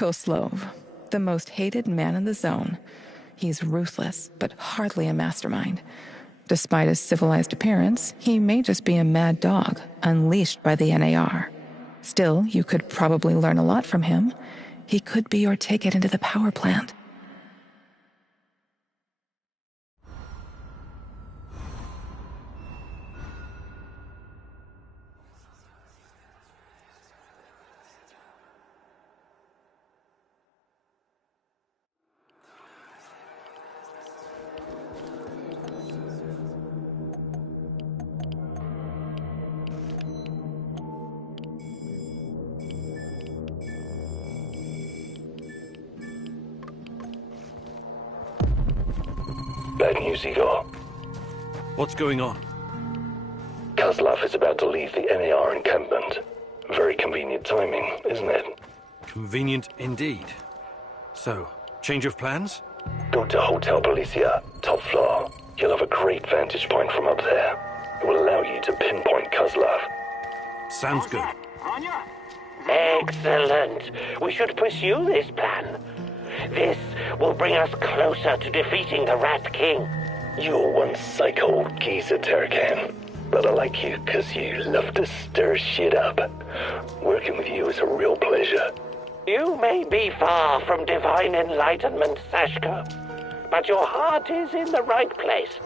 Koslov, the most hated man in the zone. He's ruthless, but hardly a mastermind. Despite his civilized appearance, he may just be a mad dog, unleashed by the NAR. Still, you could probably learn a lot from him. He could be your ticket into the power plant. Bad news, Igor. What's going on? Kozlov is about to leave the NAR encampment. Very convenient timing, isn't it? Convenient indeed. So, change of plans? Go to Hotel Policia, top floor. You'll have a great vantage point from up there. It will allow you to pinpoint Kozlov. Sounds good. Excellent. We should pursue this plan. This will bring us closer to defeating the Rat King. You're one psycho geezer, Turkan. But I like you because you love to stir shit up. Working with you is a real pleasure. You may be far from divine enlightenment, Sashka, but your heart is in the right place.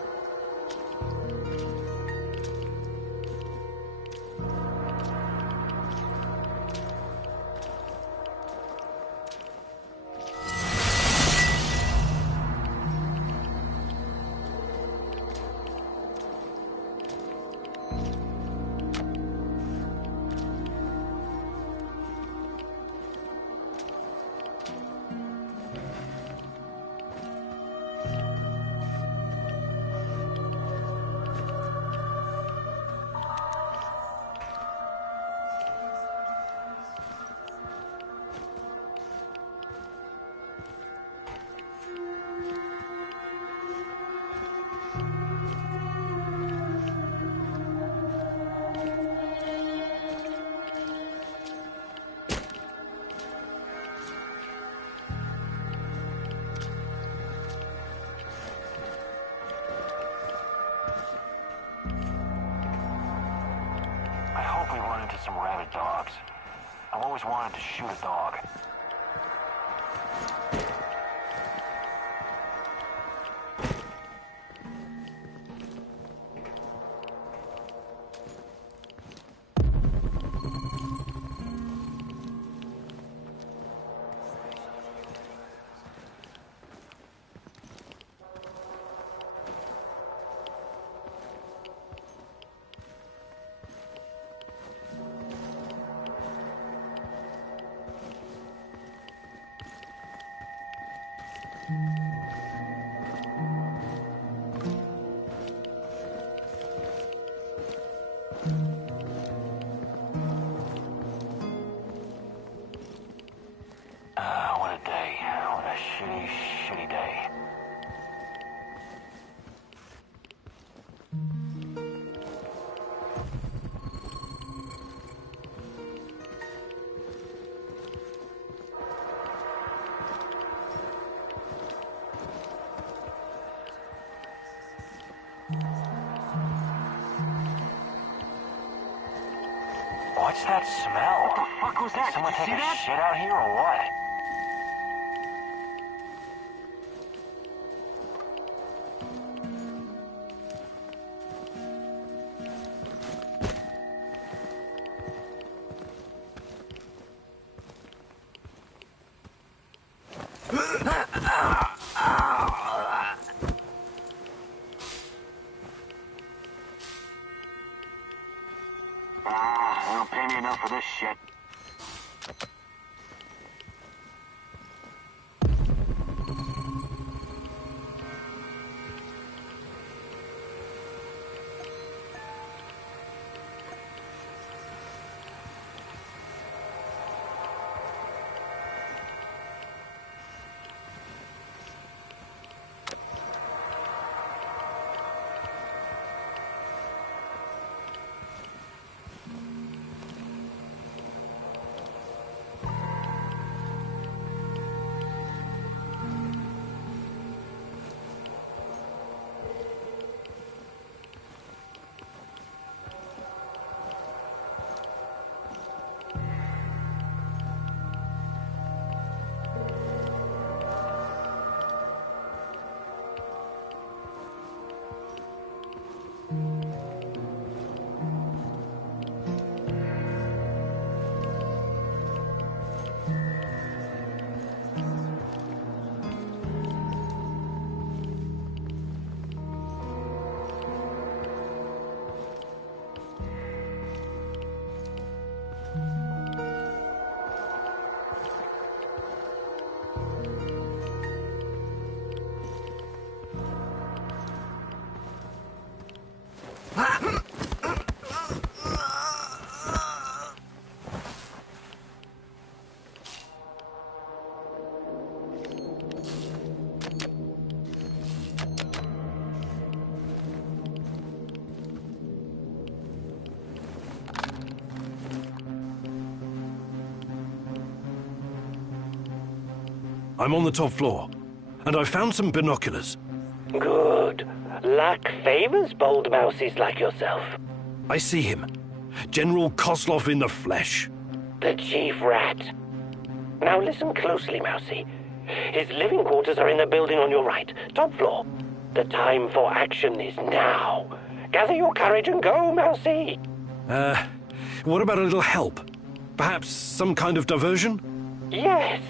We run into some rabid dogs. I've always wanted to shoot a dog. What a day. What a shitty, shitty day. What's that smell? What the fuck was that? Did someone Did you take see a that? shit out here or what? They don't pay me enough for this shit. I'm on the top floor, and I found some binoculars. Good. Luck favors bold mousies like yourself. I see him. General Koslov in the flesh. The chief rat. Now listen closely, Mousy. His living quarters are in the building on your right, top floor. The time for action is now. Gather your courage and go, Mousy. What about a little help? Perhaps some kind of diversion? Yes.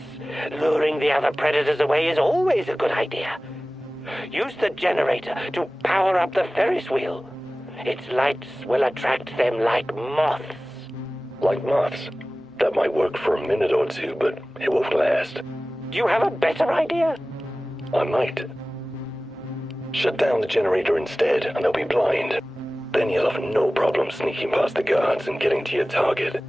Luring the other predators away is always a good idea. Use the generator to power up the Ferris wheel. Its lights will attract them like moths. Like moths? That might work for a minute or two, but it won't last. Do you have a better idea? I might. Shut down the generator instead, and they'll be blind. Then you'll have no problem sneaking past the guards and getting to your target.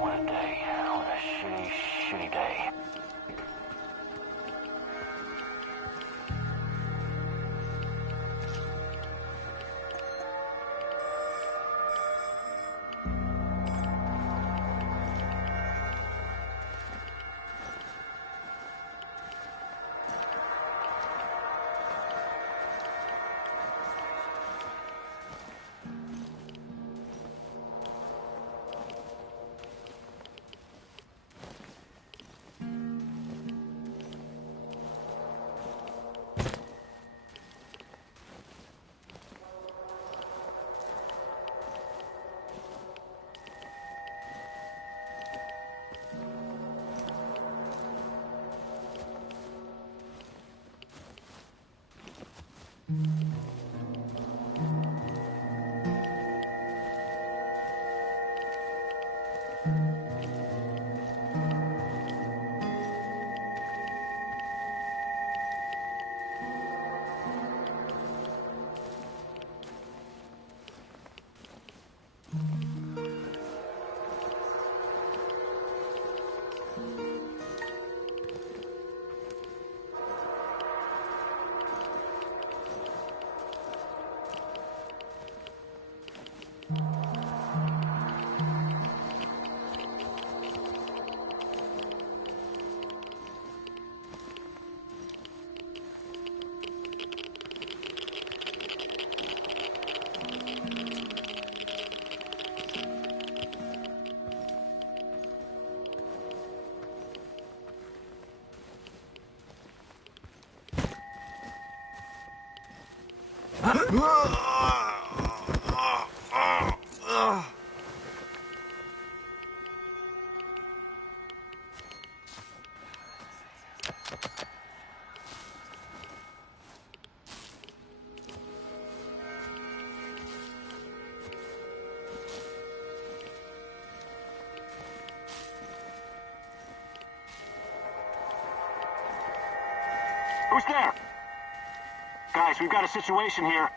What a day. What a shitty, shitty day. Who's there? Guys, we've got a situation here.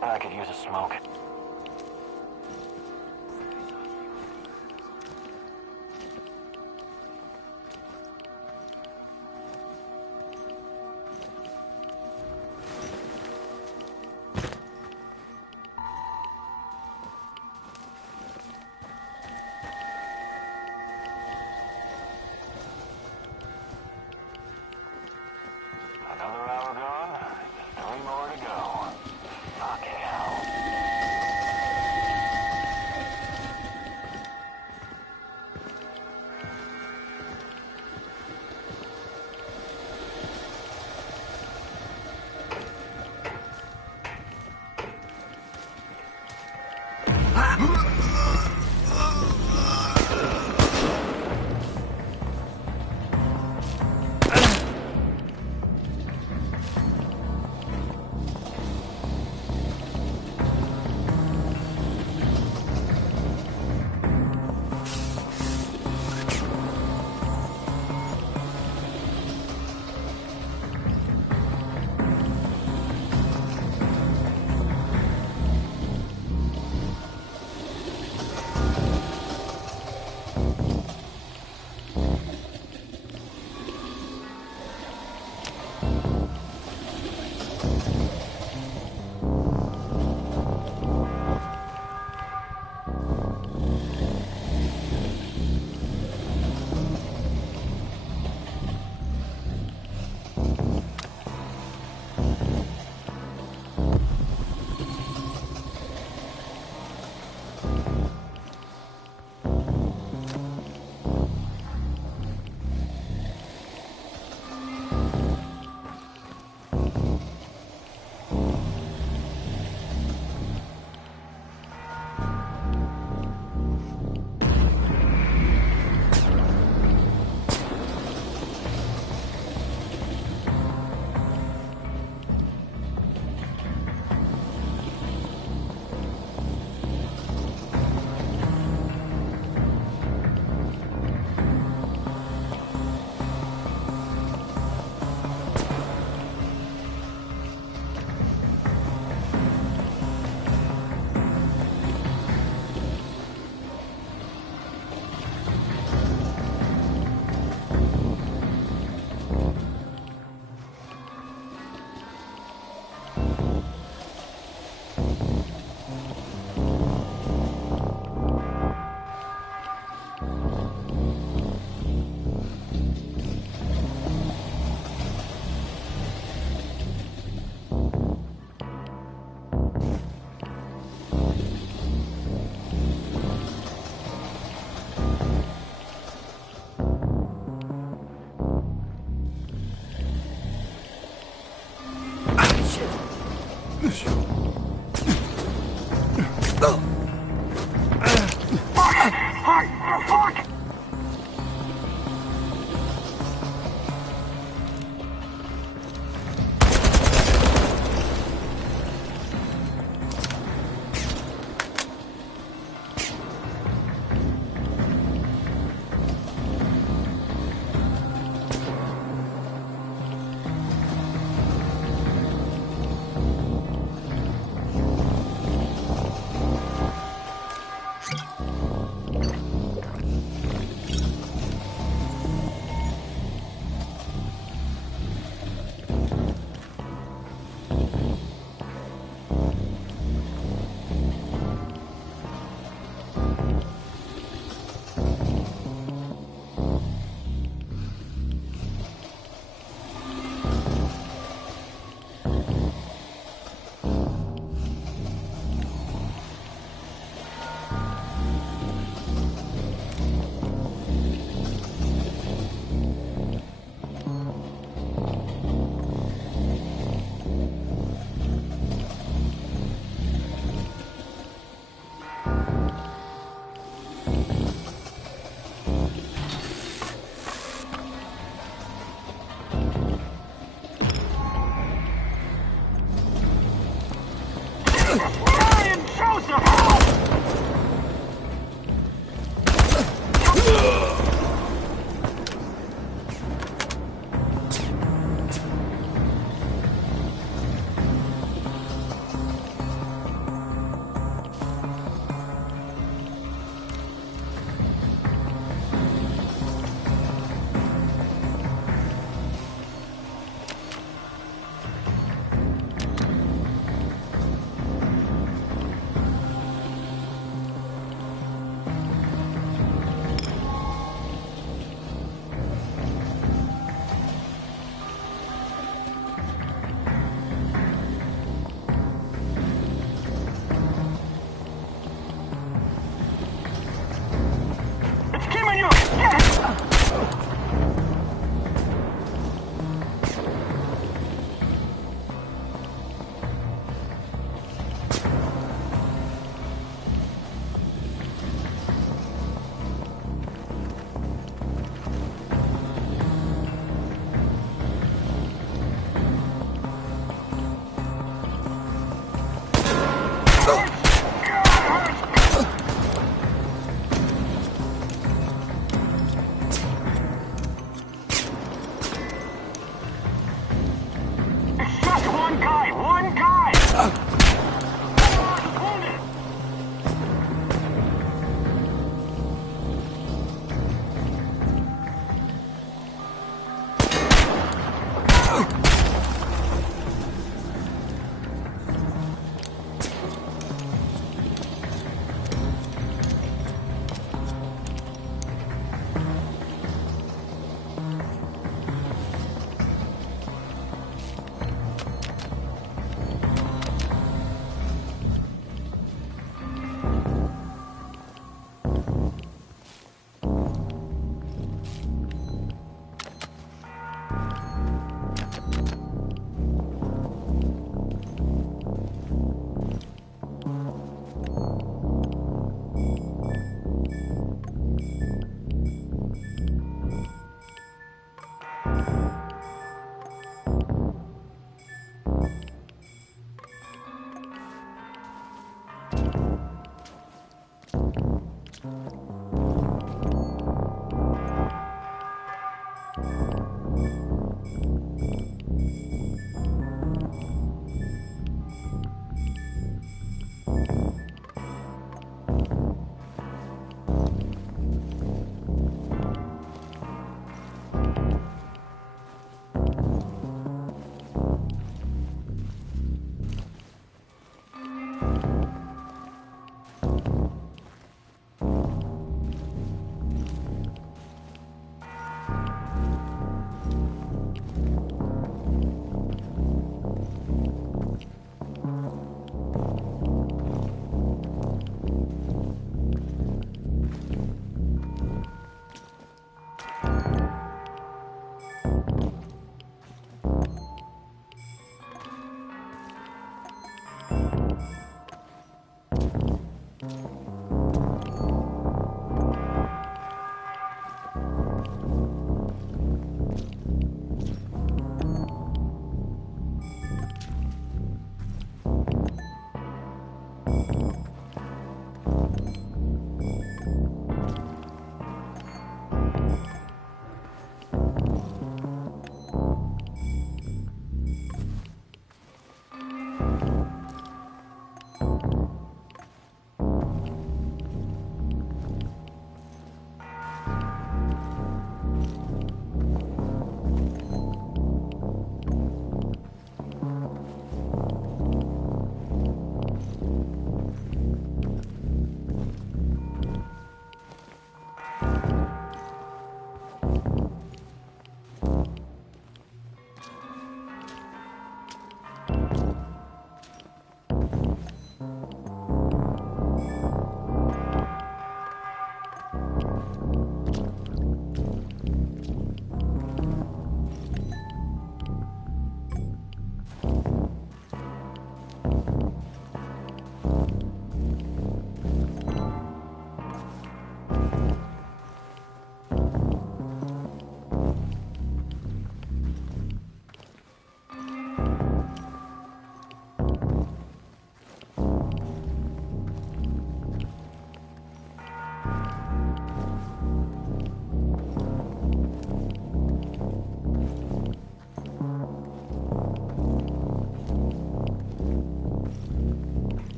I could use a smoke. Another hour gone. 3 more to go. Fucking hell.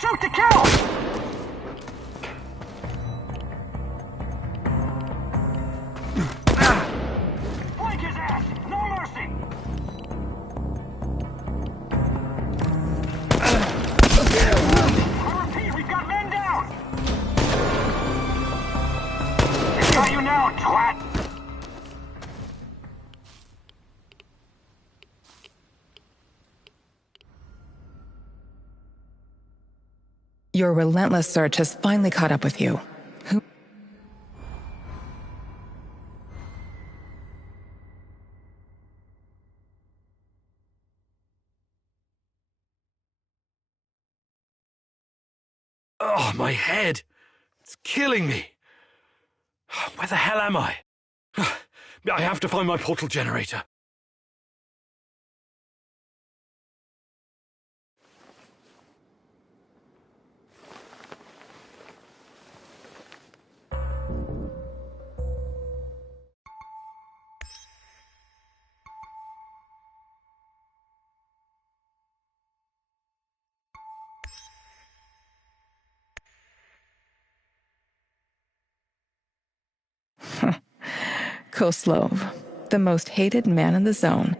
Shoot to kill! Flank his ass! No mercy! I repeat, we've got men down! It's got you now, twat! Your relentless search has finally caught up with you. Who? Oh, my head! It's killing me! Where the hell am I? I have to find my portal generator. Koslov, the most hated man in the zone.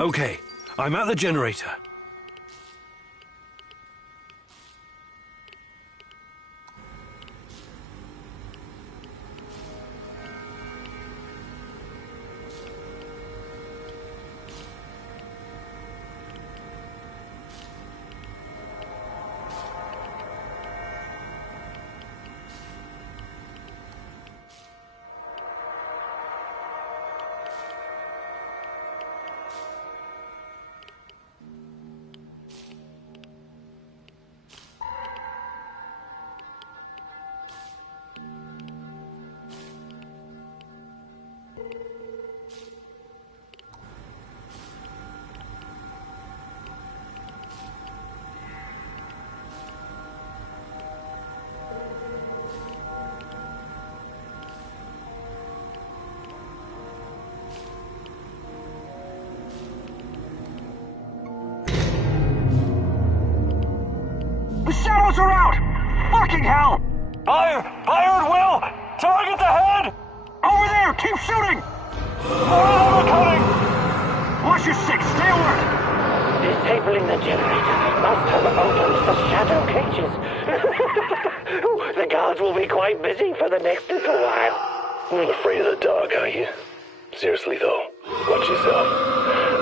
Okay, I'm at the generator. The shadows are out! Fucking hell! Fire! Fire at will! Target ahead! Over there! Keep shooting! More of them are coming! Watch your six! Stay alert! Disabling the generator must have opened the shadow cages. The guards will be quite busy for the next little while. Not afraid of the dark, are you? Seriously, though, watch yourself.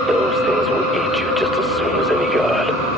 Those things will eat you just as soon as any guard.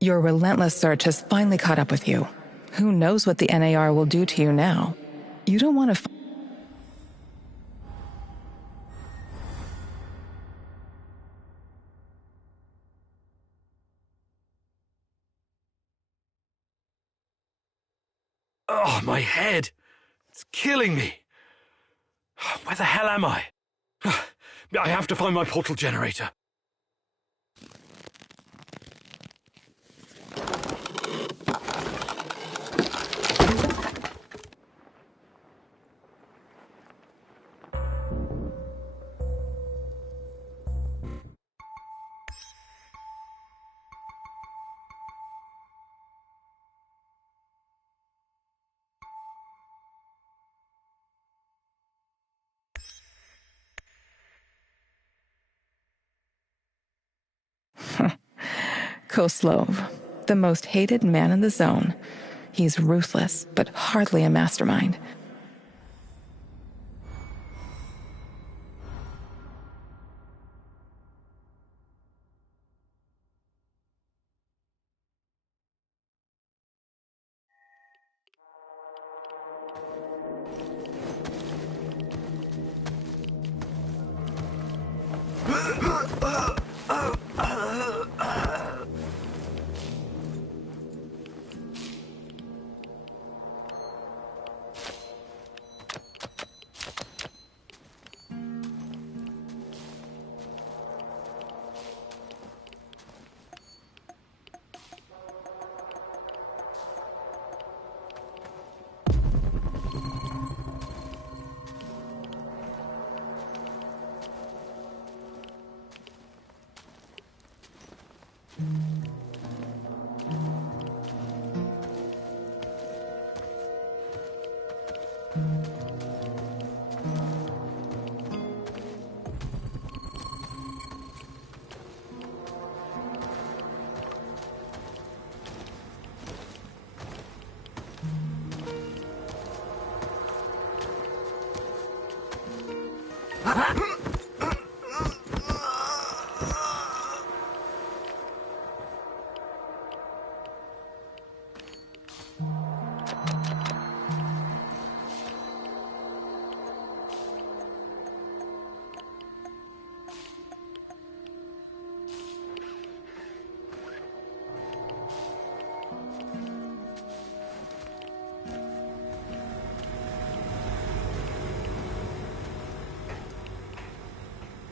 Your relentless search has finally caught up with you. Who knows what the NAR will do to you now? You don't want to... Oh, my head! It's killing me! Where the hell am I? I have to find my portal generator. Koslov, the most hated man in the zone. He's ruthless, but hardly a mastermind.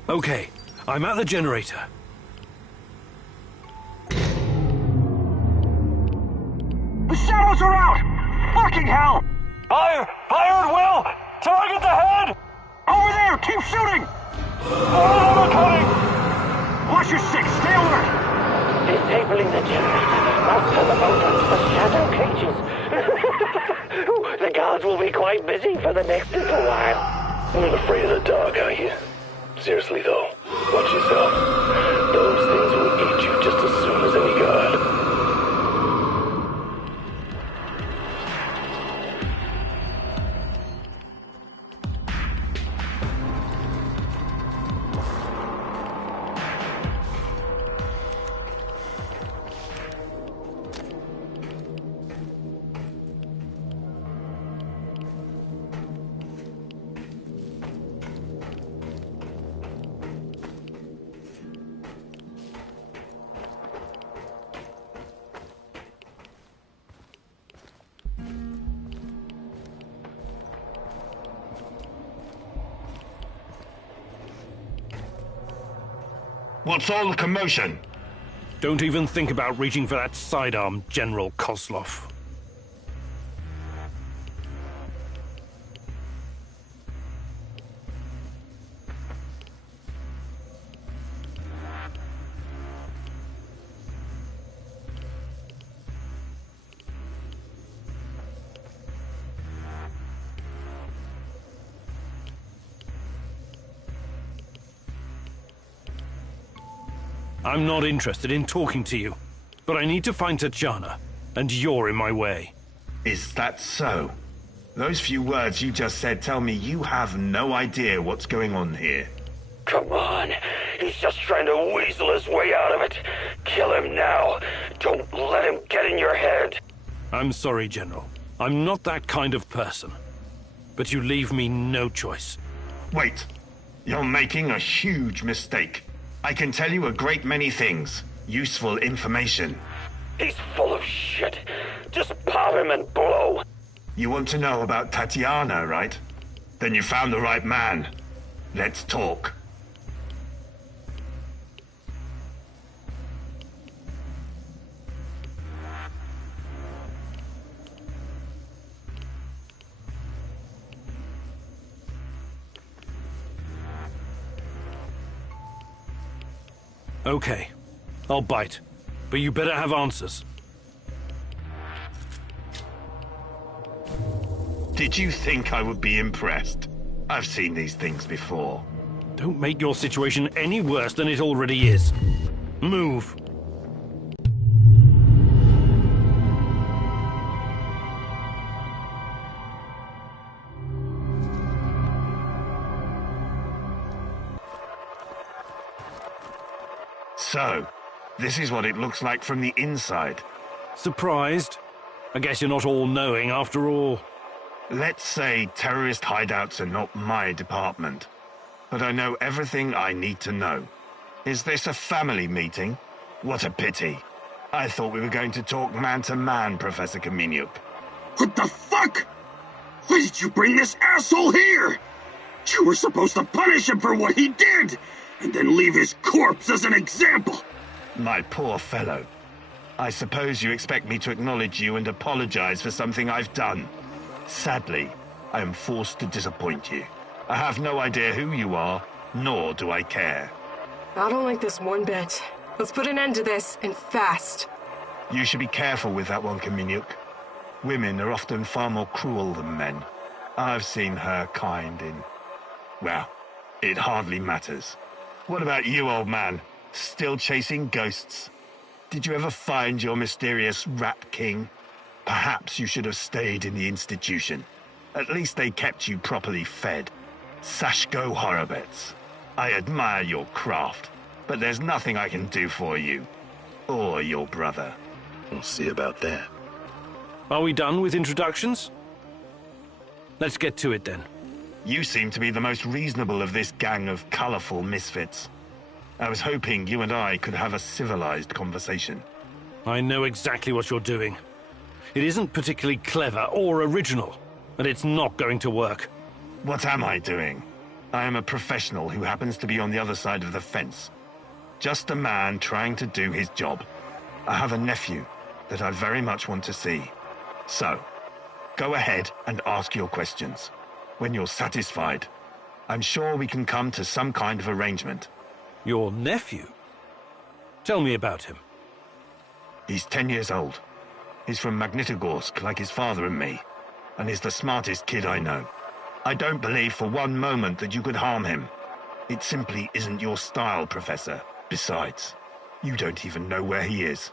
Okay, I'm at the generator. The shadows are out! Fucking hell! Fire! Fire at will! Target the head! Over there! Keep shooting! More of them are coming! Watch your six! Stay alert! Disabling the generator. Now turn the boat onto the shadow cages. The guards will be quite busy for the next little while. I'm not afraid of the dark, are you? Seriously, though, watch yourself. Those things will eat you just as soon as any guard. What's all the commotion? Don't even think about reaching for that sidearm, General Kozlov. I'm not interested in talking to you, but I need to find Tatiana, and you're in my way. Is that so? Those few words you just said tell me you have no idea what's going on here. Come on. He's just trying to weasel his way out of it. Kill him now. Don't let him get in your head. I'm sorry, General. I'm not that kind of person. But you leave me no choice. Wait. You're making a huge mistake. I can tell you a great many things. Useful information. He's full of shit. Just pop him and blow. You want to know about Tatiana, right? Then you found the right man. Let's talk. Okay, I'll bite. But you better have answers. Did you think I would be impressed? I've seen these things before. Don't make your situation any worse than it already is. Move. So, this is what it looks like from the inside. Surprised? I guess you're not all-knowing after all. Let's say terrorist hideouts are not my department, but I know everything I need to know. Is this a family meeting? What a pity. I thought we were going to talk man-to-man, Professor Kaminyuk. What the fuck? Why did you bring this asshole here? You were supposed to punish him for what he did, and then leave his corpse as an example. My poor fellow. I suppose you expect me to acknowledge you and apologize for something I've done. Sadly, I am forced to disappoint you. I have no idea who you are, nor do I care. I don't like this one bit. Let's put an end to this, and fast. You should be careful with that one, Kaminyuk. Women are often far more cruel than men. I've seen her kind in... well, it hardly matters. What about you, old man? Still chasing ghosts? Did you ever find your mysterious Rat King? Perhaps you should have stayed in the institution. At least they kept you properly fed. Sashko Horobets. I admire your craft, but there's nothing I can do for you. Or your brother. We'll see about that. Are we done with introductions? Let's get to it then. You seem to be the most reasonable of this gang of colorful misfits. I was hoping you and I could have a civilized conversation. I know exactly what you're doing. It isn't particularly clever or original, and it's not going to work. What am I doing? I am a professional who happens to be on the other side of the fence. Just a man trying to do his job. I have a nephew that I very much want to see. So, go ahead and ask your questions. When you're satisfied, I'm sure we can come to some kind of arrangement. Your nephew? Tell me about him. He's 10 years old. He's from Magnitogorsk, like his father and me, and he's the smartest kid I know. I don't believe for one moment that you could harm him. It simply isn't your style, Professor. Besides, you don't even know where he is.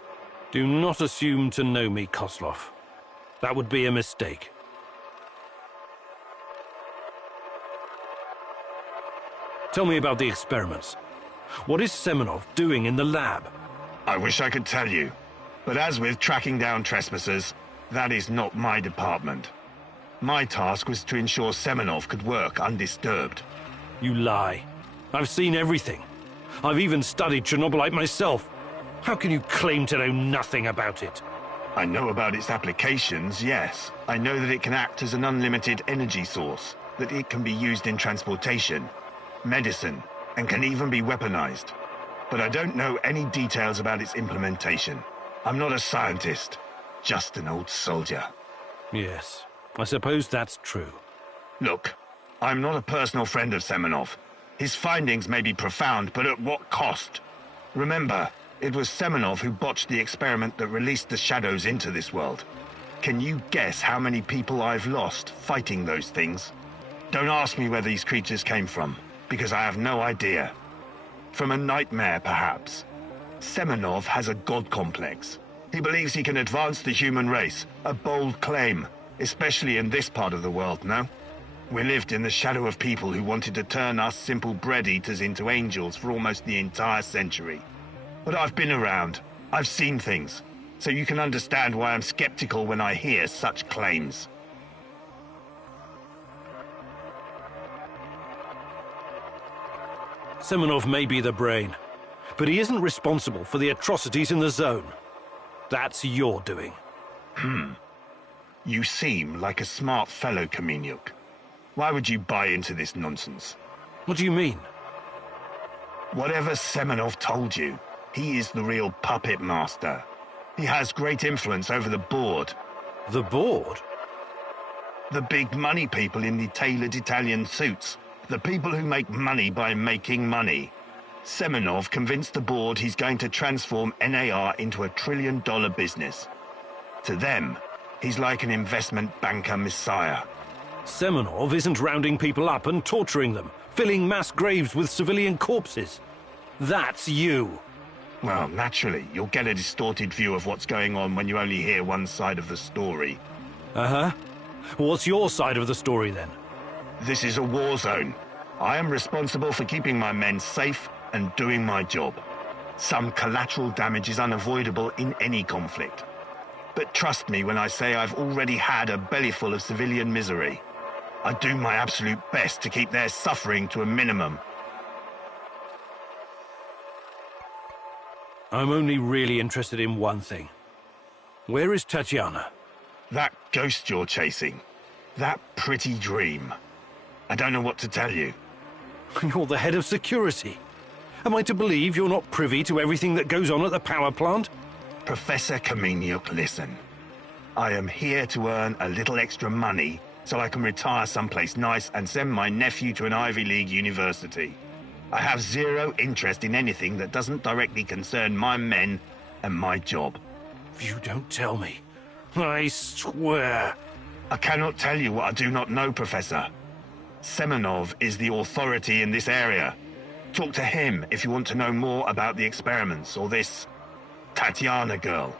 Do not assume to know me, Koslov. That would be a mistake. Tell me about the experiments. What is Semenov doing in the lab? I wish I could tell you, but as with tracking down trespassers, that is not my department. My task was to ensure Semenov could work undisturbed. You lie. I've seen everything. I've even studied Chernobylite myself. How can you claim to know nothing about it? I know about its applications, yes. I know that it can act as an unlimited energy source, that it can be used in transportation, medicine, and can even be weaponized. But I don't know any details about its implementation. I'm not a scientist, just an old soldier. Yes, I suppose that's true. Look, I'm not a personal friend of Semenov. His findings may be profound, but at what cost? Remember, it was Semenov who botched the experiment that released the shadows into this world. Can you guess how many people I've lost fighting those things? Don't ask me where these creatures came from, because I have no idea. From a nightmare, perhaps. Semenov has a god complex. He believes he can advance the human race, a bold claim, especially in this part of the world, no? We lived in the shadow of people who wanted to turn us simple bread-eaters into angels for almost the entire century. But I've been around. I've seen things. So you can understand why I'm skeptical when I hear such claims. Semenov may be the brain, but he isn't responsible for the atrocities in the zone. That's your doing. You seem like a smart fellow, Kamenyuk. Why would you buy into this nonsense? What do you mean? Whatever Semenov told you, he is the real puppet master. He has great influence over the board. The board? The big money people in the tailored Italian suits. The people who make money by making money. Semenov convinced the board he's going to transform NAR into a $1 trillion business. To them, he's like an investment banker messiah. Semenov isn't rounding people up and torturing them, filling mass graves with civilian corpses. That's you. Well, naturally, you'll get a distorted view of what's going on when you only hear one side of the story. Uh-huh. What's your side of the story, then? This is a war zone. I am responsible for keeping my men safe and doing my job. Some collateral damage is unavoidable in any conflict. But trust me when I say I've already had a bellyful of civilian misery. I do my absolute best to keep their suffering to a minimum. I'm only really interested in one thing. Where is Tatiana? That ghost you're chasing. That pretty dream. I don't know what to tell you. You're the head of security. Am I to believe you're not privy to everything that goes on at the power plant? Professor Kamenyuk, listen. I am here to earn a little extra money so I can retire someplace nice and send my nephew to an Ivy League university. I have zero interest in anything that doesn't directly concern my men and my job. You don't tell me. I swear. I cannot tell you what I do not know, Professor. Semenov is the authority in this area. Talk to him if you want to know more about the experiments or this Tatiana girl.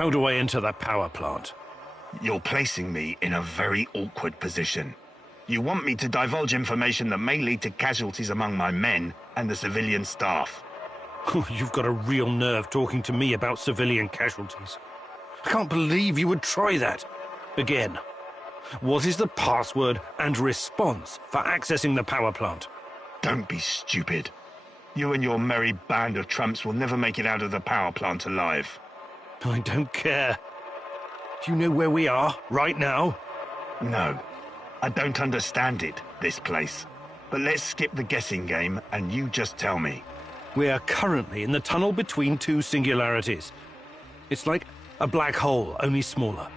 How do I enter that power plant? You're placing me in a very awkward position. You want me to divulge information that may lead to casualties among my men and the civilian staff. You've got a real nerve talking to me about civilian casualties. I can't believe you would try that. Again. What is the password and response for accessing the power plant? Don't be stupid. You and your merry band of trumps will never make it out of the power plant alive. I don't care. Do you know where we are right now? No. I don't understand it, this place. But let's skip the guessing game and you just tell me. We are currently in the tunnel between two singularities. It's like a black hole, only smaller.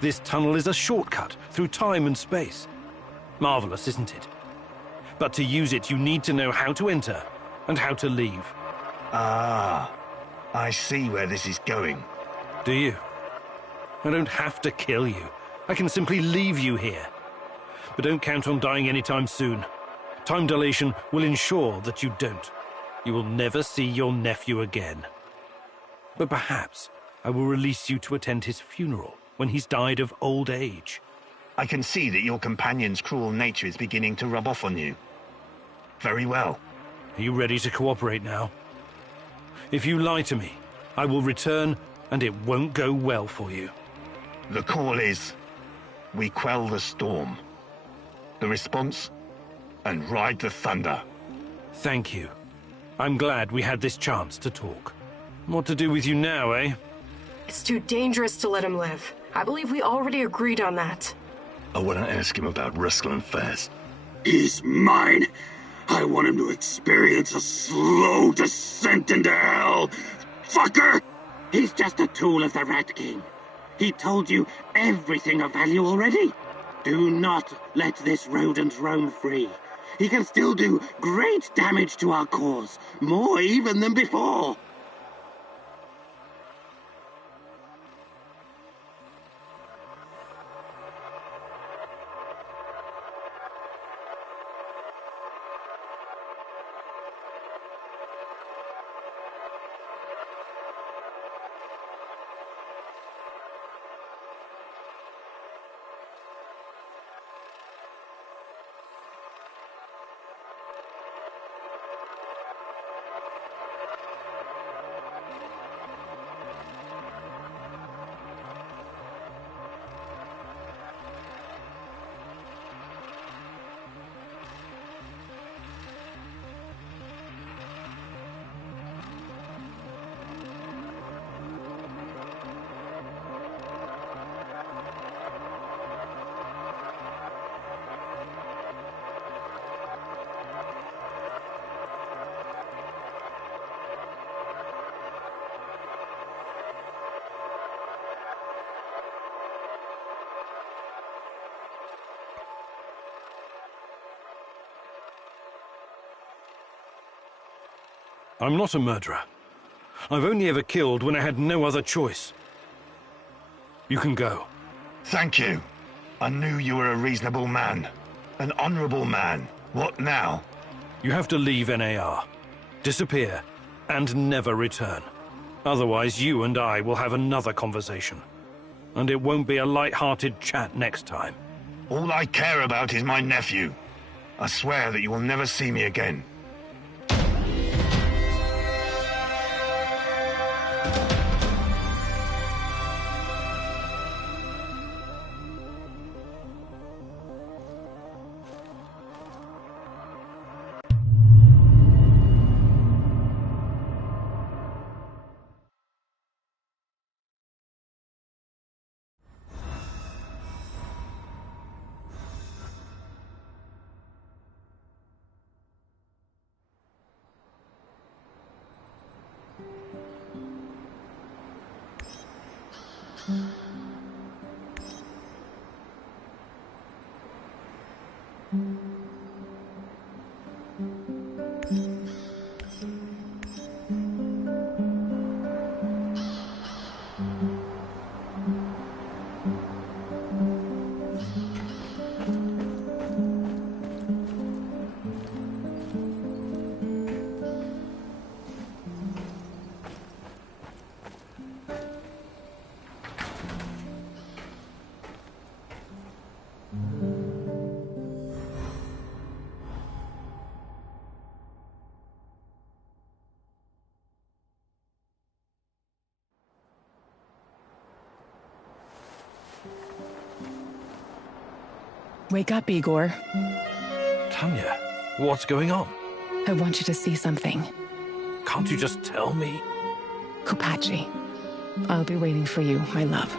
This tunnel is a shortcut through time and space. Marvelous, isn't it? But to use it, you need to know how to enter and how to leave. Ah, I see where this is going. Do you? I don't have to kill you. I can simply leave you here. But don't count on dying anytime soon. Time dilation will ensure that you don't. You will never see your nephew again. But perhaps I will release you to attend his funeral when he's died of old age. I can see that your companion's cruel nature is beginning to rub off on you. Very well. Are you ready to cooperate now? If you lie to me, I will return and it won't go well for you. The call is, we quell the storm. The response, and ride the thunder. Thank you. I'm glad we had this chance to talk. What to do with you now, eh? It's too dangerous to let him live. I believe we already agreed on that. I want to ask him about wrestling fast. He's mine. I want him to experience a slow descent into hell. Fucker! He's just a tool of the Rat King. He told you everything of value already. Do not let this rodent roam free. He can still do great damage to our cause, more even than before. I'm not a murderer. I've only ever killed when I had no other choice. You can go. Thank you. I knew you were a reasonable man. An honorable man. What now? You have to leave NAR. Disappear. And never return. Otherwise, you and I will have another conversation. And it won't be a light-hearted chat next time. All I care about is my nephew. I swear that you will never see me again. Wake up, Igor. Tanya, what's going on? I want you to see something. Can't you just tell me? Kupachi, I'll be waiting for you, my love.